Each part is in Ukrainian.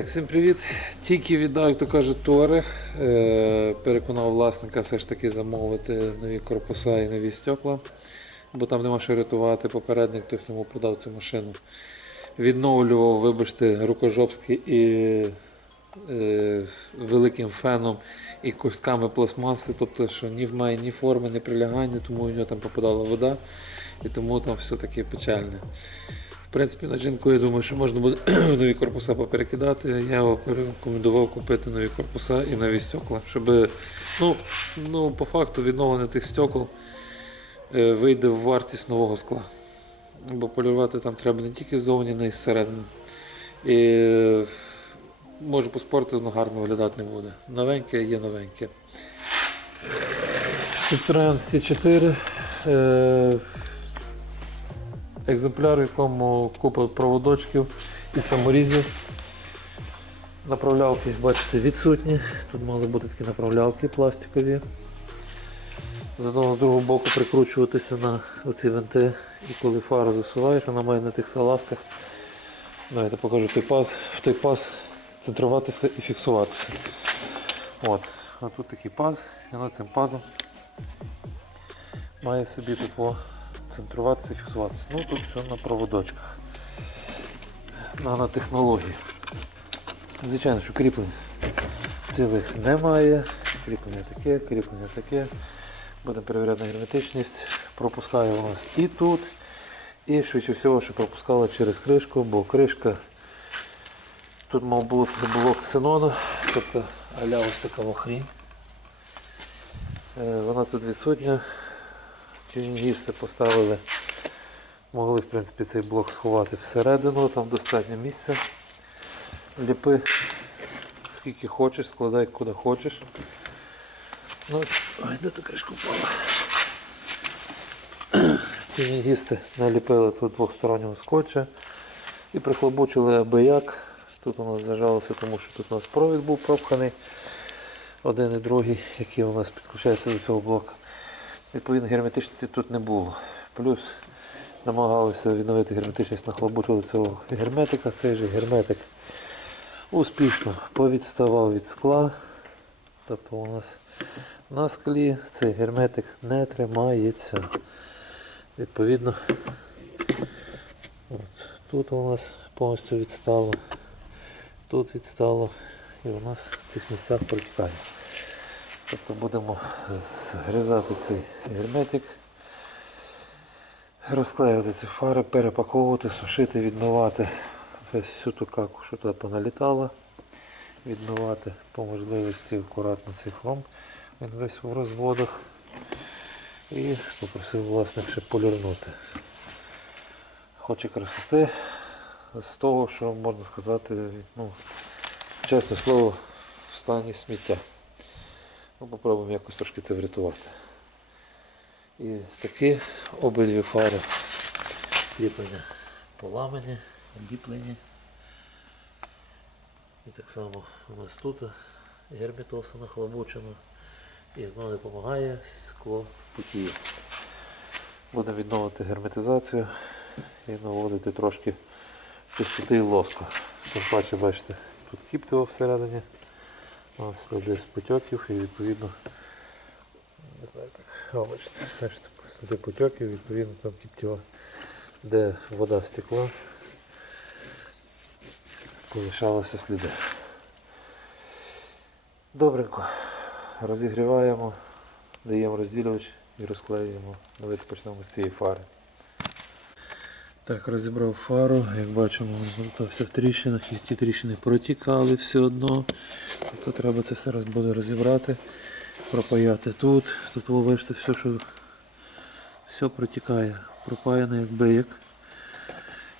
Так, всім привіт. Тільки віддав, як то каже. Е, переконав власника все ж таки замовити нові корпуса і нові стекла, бо там нема що рятувати. Попередник той, йому продав цю машину. Відновлював, вибачте, рукожопський і е, великим феном і кусками пластмаси, тобто, що ні в має ні форми, ні прилягання, тому у нього там попадала вода, і тому там все таке печальне. В принципі, на жінку я думаю, що можна буде нові корпуса поперекидати. Я його порекомендував купити нові корпуса і нові стекла, щоб ну, ну, по факту відновлення тих стекол е, вийде в вартість нового скла. Бо полювати там треба не тільки ззовні, але й зсередини. І може поспорити, воно гарно виглядати не буде. Новеньке є новеньке. Citroen C4. Екземпляр, в якому купа проводочків і саморізів. Направлялки, бачите, відсутні. Тут мали бути такі направлялки пластикові. З одного з другого боку прикручуватися на оці винти. І коли фару засуваєш, вона має на тих салазках. Давайте покажу той паз, в той паз центруватися і фіксуватися. От. А тут такий паз, і над цим пазом має собі тут о, центруватися і фіксуватися. Ну тут все на проводочках. Нанотехнології. Звичайно, що кріплень цілих немає. Кріплення таке, кріплення таке. Будемо перевіряти герметичність. Пропускає у нас і тут. І швидше всього, що пропускала через кришку, бо кришка тут мав бути блок ксенона, тобто аля ось така хрінь. Е, Вона тут відсутня. Тюнінгісти поставили, могли в принципі цей блок сховати всередину, там достатньо місця. Ліпи скільки хочеш, складай куди хочеш. Ну, ой, де та кришка впала. Тюнінгісти наліпили тут двостороннього скотча і прихлобучили аби як. Тут у нас зажалося, тому що тут у нас провід був пропханий, один і другий, який у нас підключається до цього блока. Відповідно, герметичності тут не було. Плюс намагалися відновити герметичність, нахлобучили цього герметика. Цей же герметик успішно повідставав від скла. Тобто у нас на склі цей герметик не тримається. Відповідно, от, тут у нас повністю відстало, тут відстало і у нас в цих місцях протікає. Тобто будемо згризати цей герметик, розклеювати ці фари, перепаковувати, сушити, відмивати весь всю ту каку, що туди поналітало, відмивати по можливості акуратно цей хром. Він весь в розводах. І попросив власник ще полірнути. Хоче красоти з того, що можна сказати, ну, чесне слово, в стані сміття. Ну, Попробуємо якось трошки це врятувати. І такі обидві фари ліплення поламані, обліплені. І так само у нас тут герметоса нахлобучено. І воно допомагає, скло путіє. Будемо відновити герметизацію і наводити трошки чистоти і лоску. Тим паче, бачите, тут кіптиво всередині. Сліди з потьоків і відповідно не знаю так, бачите, сліди потьоків, відповідно там кіптиво, де вода стекла, полишалися сліди. Добренько. Розігріваємо, даємо розділювач і розклеюємо. Давайте почнемо з цієї фари. Так, розібрав фару, як бачимо, він в тріщинах, і ті тріщини протікали все одно. Тобто треба це роз- буде розібрати, пропаяти тут. Тут ви все, що все протікає, пропаяне як бияк.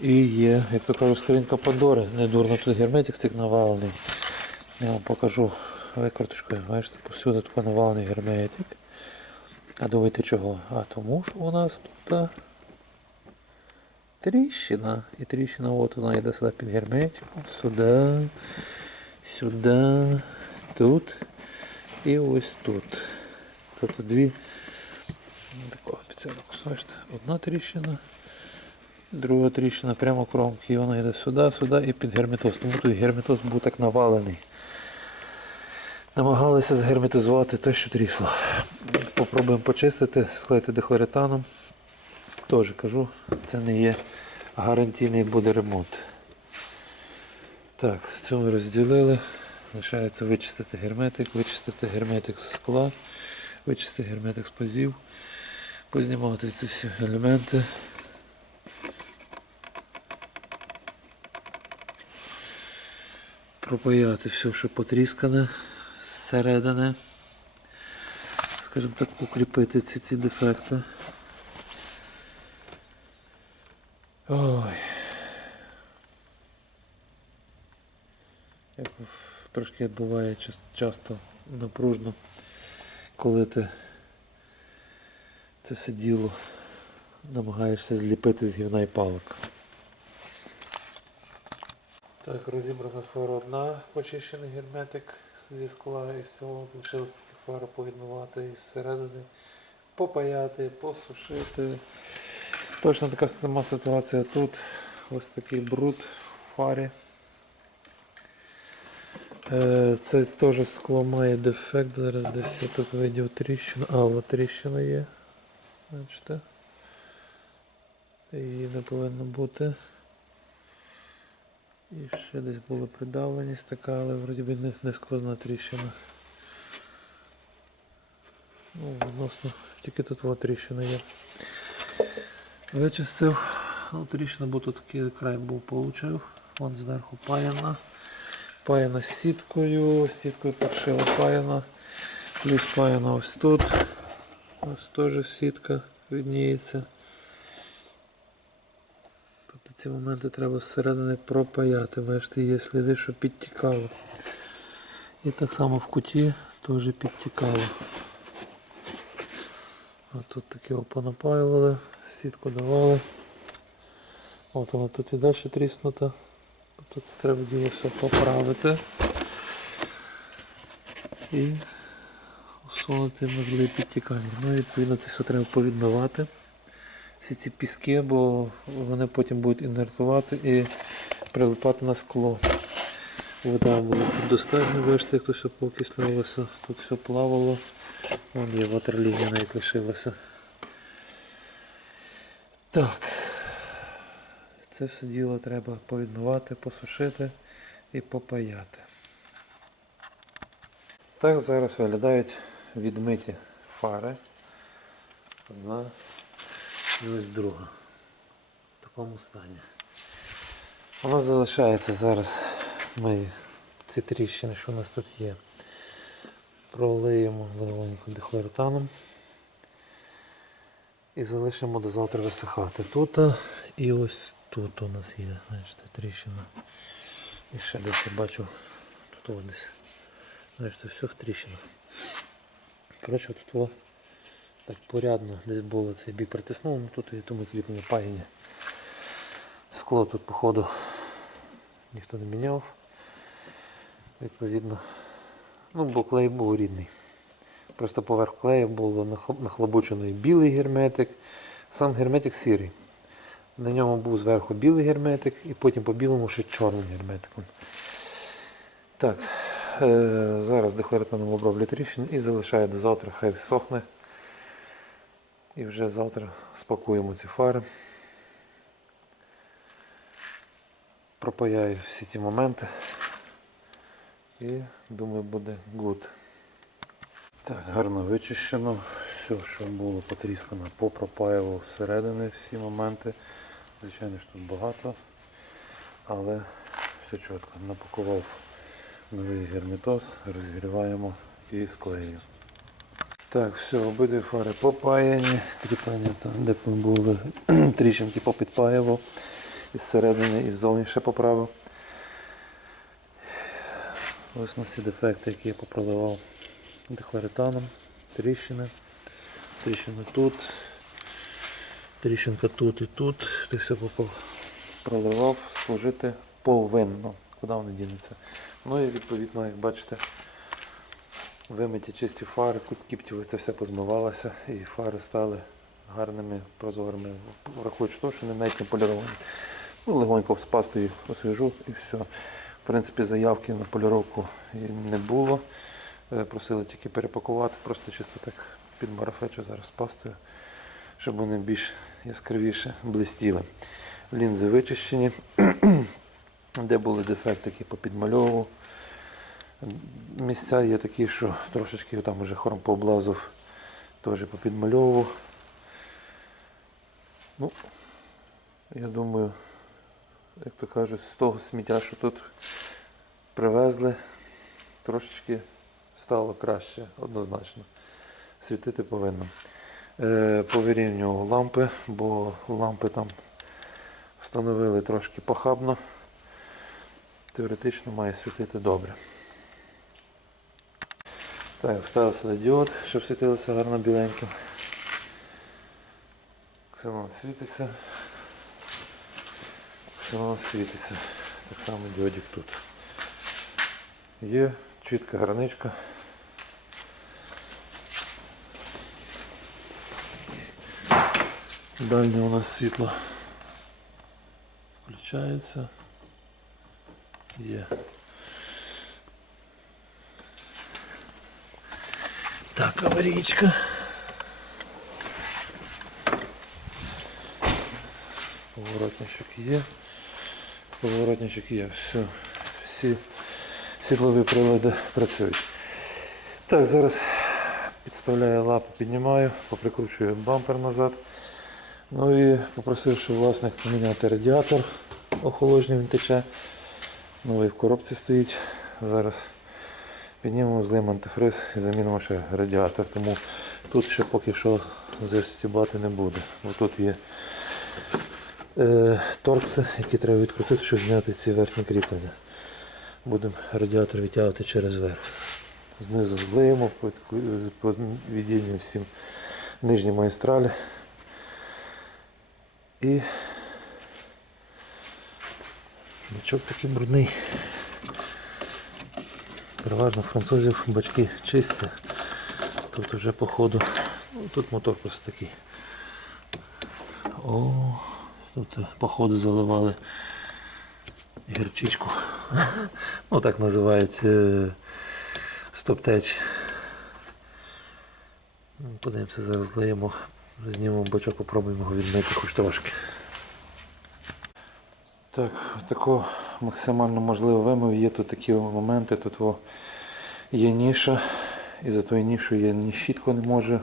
І є, як то кажуть, скринька Пандори. Не дурно тут герметик стик навалений. Я вам покажу викруточкою. Бачите, повсюди такий навалений герметик. А думаєте чого? А тому що у нас тут а, тріщина. І тріщина от вона йде сюди під герметиком. Сюди, сюди, тут і ось тут. Тобто дві такого бачите, одна тріщина Друга тріщина прямо кромки. І вона йде сюди, сюди і під герметоз. Тому тут герметоз був так навалений. Намагалися згерметизувати те, що трісло. Попробуємо почистити, склеїти дехлоретаном. Теж кажу, це не є гарантійний буде ремонт. Так, цю ми розділили. Лишається вичистити герметик, вичистити герметик з скла, вичистити герметик з пазів, познімати ці всі елементи. Пропаяти все, що потріскане зсередини. Скажімо так, укріпити ці, ці дефекти. Ой. Як трошки буває часто напружно, коли ти це все діло намагаєшся зліпити з гівна і палок. Так, розібрана фара одна, почищений герметик зі скла і з цього лишилось тільки фару повідмивати із середини, попаяти, посушити. Точно така сама ситуація тут. Ось такий бруд в фарі. Е, Це теж скло має дефект. Зараз десь я тут видів тріщину. А, от тріщина є. Бачите? Її не повинно бути. І ще десь була придавленість така, але вроді би не, не сквозна тріщина. Ну, відносно, тільки тут от тріщина є. Вичистив. Ну, тріщина, бо тут такий край був получив. Вон зверху паяна. Паяна сіткою, сіткою подшила паяна. Плюс паяна ось тут. Ось теж сітка видніється. Тобто ці моменти треба зсередини пропаяти. Бачите, є сліди, що підтікало. І так само в куті теж підтікало. А тут таке понапаювали, сітку давали. От вона тут і далі тріснута. Тобто це треба діло все поправити. І усунути можливі підтікання. Ну і відповідно це все треба повідмивати. Всі ці піски, бо вони потім будуть інертувати і прилипати на скло. Вода була тут достатньо, бачите, як тут все поокислювалося, тут все плавало. Вон є ватерлінія навіть лишилася. Так. Це все діло треба повідмивати, посушити і попаяти. Так зараз виглядають відмиті фари. Одна і ось друга. В такому стані. Нас залишається зараз ми ці тріщини, що у нас тут є, пролиємо легонько дихлоретаном і залишимо до завтра висихати. Тут і ось тут у нас є, бачите, тріщина. І ще десь я бачу, тут ось десь. Бачите, все в тріщинах. Коротше, тут о, так порядно десь було цей бік притиснув, ну тут і тому кріплення паяння. Скло тут, походу, ніхто не міняв. Відповідно. Ну, бо клей був рідний. Просто поверх клею було нахлобучений білий герметик, сам герметик сірий. На ньому був зверху білий герметик і потім по білому ще чорним герметиком. Так, е, зараз декларативно оброблю тріщин і залишаю до завтра, хай сохне. І вже завтра спакуємо ці фари. Пропаяю всі ті моменти. І думаю буде good. Так, гарно вичищено. Все, що було потріскано, попропаював зсередини всі моменти. Звичайно ж тут багато, але все чітко. Напакував новий герметоз, розігріваємо і склею. Так, все, обидві фари попаяні, кріплення там, де були тріщинки попідпаював, із середини і ззовні ще поправив. Ось на всі дефекти, які я попроливав дехлоретаном, тріщини, тріщина тут, тріщинка тут і тут. Ти все проливав, служити повинно, куди вони дінуться. Ну і відповідно, як бачите, вимиті чисті фари, кут кіптів це все позмивалося і фари стали гарними прозорими, враховуючи те, що вони навіть не поліровані. Ну, легонько з пастою освіжу і все. В принципі, заявки на поліровку не було. Е, Просили тільки перепакувати, просто чисто так підмарафечу зараз пастою, щоб вони більш яскравіше блистіли. Лінзи вичищені, де були дефектики, попідмальовував. Місця є такі, що трошечки там вже хром пооблазив, теж попідмальовував. Ну, я думаю, як то кажуть, з того сміття, що тут привезли, трошечки стало краще, однозначно. Світити повинно. Е, повирівнював лампи, бо лампи там встановили трошки похабно. Теоретично має світити добре. Так, вставив сюди діод, щоб світилося гарно біленьким. Ксенон світиться. Ксенон світиться. Так само діодик тут. Є чітка граничка. Дальнє у нас світло включається. Є. Так, аварійка. Поворотничок є. Поворотничок є. Все. Всі світлові прилади працюють. Так, зараз підставляю лапу, піднімаю, поприкручую бампер назад. Ну і попросив, власник поміняти радіатор. Охолодження він тече. Новий в коробці стоїть. Зараз піднімемо злим антифриз і замінимо ще радіатор. Тому тут ще поки що застібати не буде. Бо тут є е, торкси, які треба відкрутити, щоб зняти ці верхні кріплення. Будемо радіатор відтягувати через верх. Знизу злиємо, підку- всім нижні магістралі. І бачок такий брудний. Переважно французів бачки чисті. Тут вже по ходу. Ну, тут мотор просто такий. О, тут по ходу заливали гірчичку. Ну так називають е, стоптеч. Ну, Подивимося, зараз злиємо, знімемо бачок, попробуємо його відмити хоч трошки. Так, тако максимально можливо вимив. Є тут такі моменти, тут во є ніша, і за тою нішою я ні щітку не можу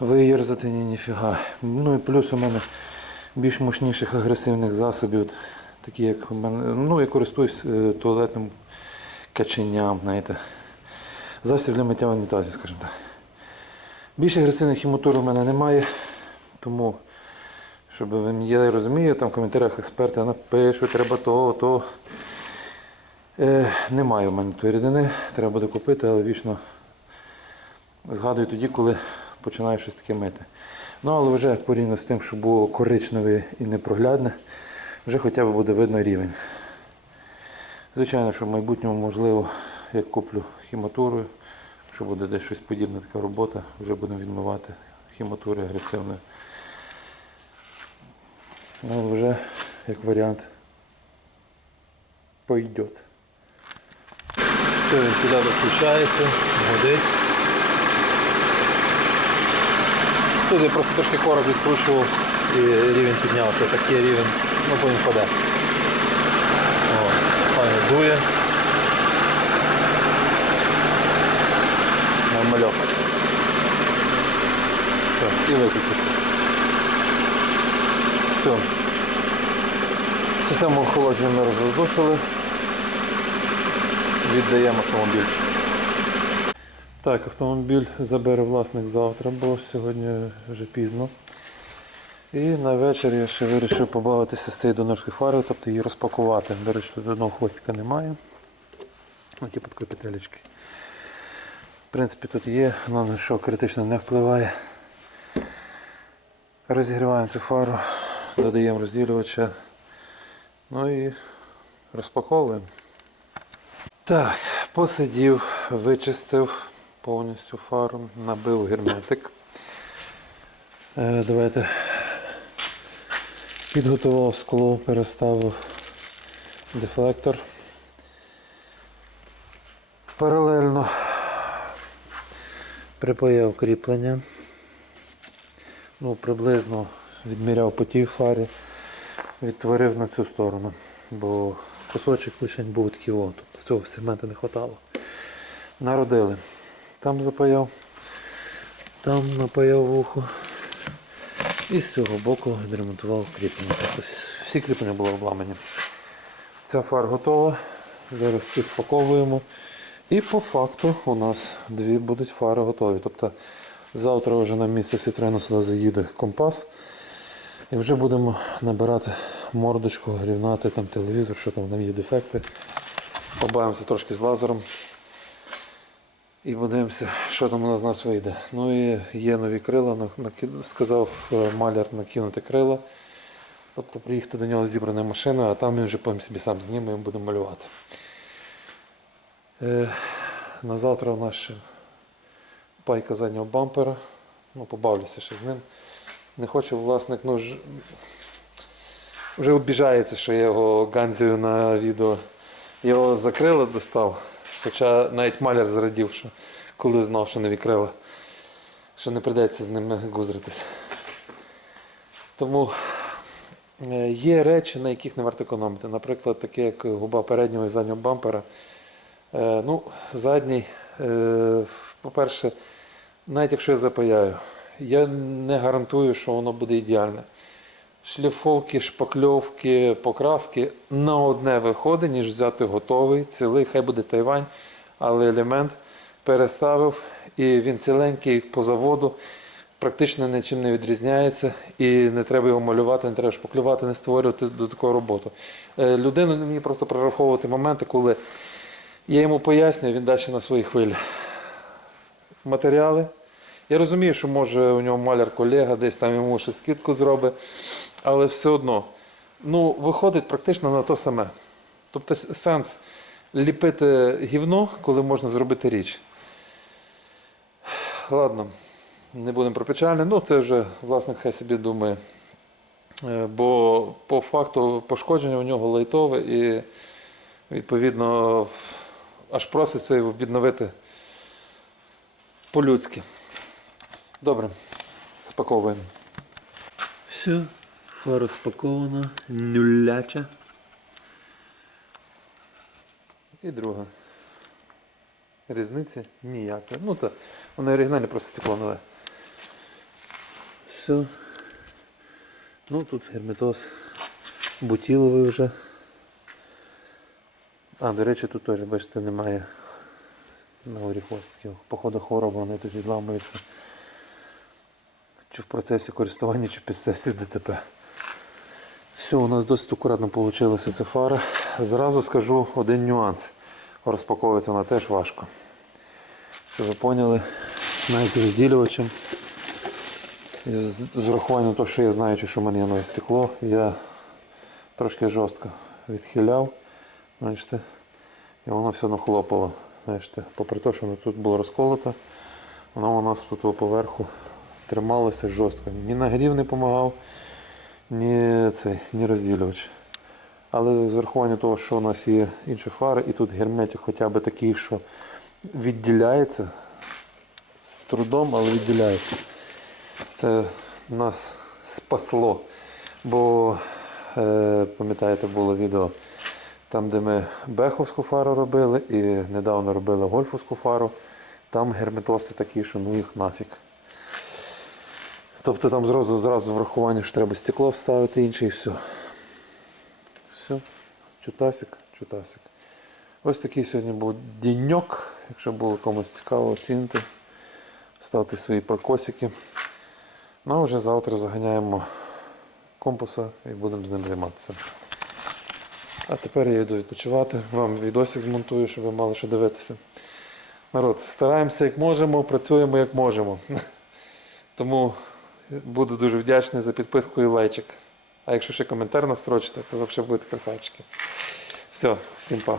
виєрзати, ні ніфіга. Ну і плюс у мене більш мощніших агресивних засобів, такі як у мене. Ну, я користуюсь е, туалетним каченням, знаєте. Засіб для миття унітазів, скажімо так. Більш агресивних хімотур у мене немає, тому, щоб ви я розумію, там в коментарях експерти напишуть, треба то, то. Е, немає в мене тої рідини, треба буде купити, але вічно згадую тоді, коли починаю щось таке мити. Ну, але вже порівняно з тим, що було коричневе і непроглядне, вже хоча б буде видно рівень. Звичайно, що в майбутньому, можливо, як куплю хіматуру, що буде десь щось подібне така робота, вже будемо відмивати хіматури агресивною. Ну, вже як варіант пойдет. Все, вентилятор включається, годить. Тут я просто трошки короб відкручував і рівень піднявся. Такий рівень, ну потім впаде. О, файно дує. Нормальок. Все, і виключити. Все. Систему охолодження ми розвоздушили. Віддаємо автомобіль. Так, автомобіль забере власник завтра, бо сьогодні вже пізно. І на вечір я ще вирішив побавитися з цією донорською фарою, тобто її розпакувати. До речі, тут одного хвостика немає. Типу такої петелечки. В принципі, тут є, але на що критично не впливає. Розігріваємо цю фару, додаємо розділювача. Ну і розпаковуємо. Так, посидів, вичистив повністю фару, набив герметик. Е, давайте. Підготував скло, переставив дефлектор. Паралельно припаяв кріплення. Ну, приблизно відміряв по тій фарі, відтворив на цю сторону, бо кусочок лише був такий о, тобто цього сегменту не вистачало. Народили. Там запаяв, там напаяв вухо. І з цього боку відремонтував кріплення. Тобто всі кріплення були обламані. Ця фар готова. Зараз всі спаковуємо. І по факту у нас дві будуть фари готові. Тобто завтра вже на місце Citroen сюди заїде компас. І вже будемо набирати мордочку, рівнати там телевізор, що там там є дефекти. Побавимося трошки з лазером. І подивимося, що там у нас з нас вийде. Ну і є нові крила. Сказав е, маляр накинути крила. Тобто приїхати до нього зібраною машиною, а там він вже потім собі сам зніме і буде малювати. Е, на завтра у нас ще пайка заднього бампера. Ну, побавлюся ще з ним. Не хоче власник, ну ж, вже обіжається, що я його ганзію на відео. Його закрила, достав. Хоча навіть маляр зрадів, що коли знав, що нові крила, що не прийдеться з ними гузритись. Тому е, є речі, на яких не варто економити. Наприклад, таке, як губа переднього і заднього бампера. Е, Ну, задній, е, по-перше, навіть якщо я запаяю, я не гарантую, що воно буде ідеальне. Шліфовки, шпакльовки, покраски на одне виходить, ніж взяти готовий, цілий, хай буде Тайвань, але елемент переставив і він ціленький по заводу, практично нічим не відрізняється, і не треба його малювати, не треба шпаклювати, не створювати додаткову роботу. Е, Людину вміє просто прораховувати моменти, коли я йому пояснюю, він далі на своїй хвилі. Матеріали. Я розумію, що може у нього маляр колега, десь там йому ще скидку зробить, але все одно ну, виходить практично на те саме. Тобто сенс ліпити гівно, коли можна зробити річ. Ладно, не будемо про печальне, ну це вже власник хай собі думає. Е, Бо по факту пошкодження у нього лайтове і відповідно аж проситься відновити по-людськи. Добре, спаковуємо. Все, фара спакована, нуляча. І друга. Різниці ніякої. Ну так, воно оригінальне просто стекло нове. Все. Ну тут герметоз бутіловий вже. А, до речі, тут теж, бачите, немає на горі. Походу хвороба, вони тут відламуються. Чи в процесі користування, чи під сесії ДТП. Все, у нас досить акуратно вийшла ця фара. Зразу скажу один нюанс. Розпаковувати вона теж важко. Щоб ви поняли, навіть розділювачем. З урахуванням того, що я знаю, що в мене є нове стекло, я трошки жорстко відхиляв. Бачите, і воно все нахлопало. Бачите, попри те, що воно тут було розколото, воно у нас тут поверху трималося жорстко. Ні нагрів не допомагав, ні, цей, ні розділювач. Але з урахуванням того, що у нас є інші фари, і тут герметик хоча б такий, що відділяється з трудом, але відділяється. Це нас спасло. Бо, е, пам'ятаєте, було відео там, де ми Беховську фару робили і недавно робили гольфовську фару. Там герметоси такі, що ну їх нафіг. Тобто там зразу, зразу врахування, що треба стекло вставити інше і все. Все. Чутасик, чутасик. Ось такий сьогодні був деньок. Якщо було комусь цікаво, оцінити. Ставте свої прокосики. Ну а вже завтра заганяємо компаса і будемо з ним займатися. А тепер я йду відпочивати. Вам відосик змонтую, щоб ви мали що дивитися. Народ, стараємося як можемо, працюємо як можемо. Тому буду дуже вдячний за підписку і лайчик. А якщо ще коментар настрочите, то взагалі будете красавчики. Все, всім па.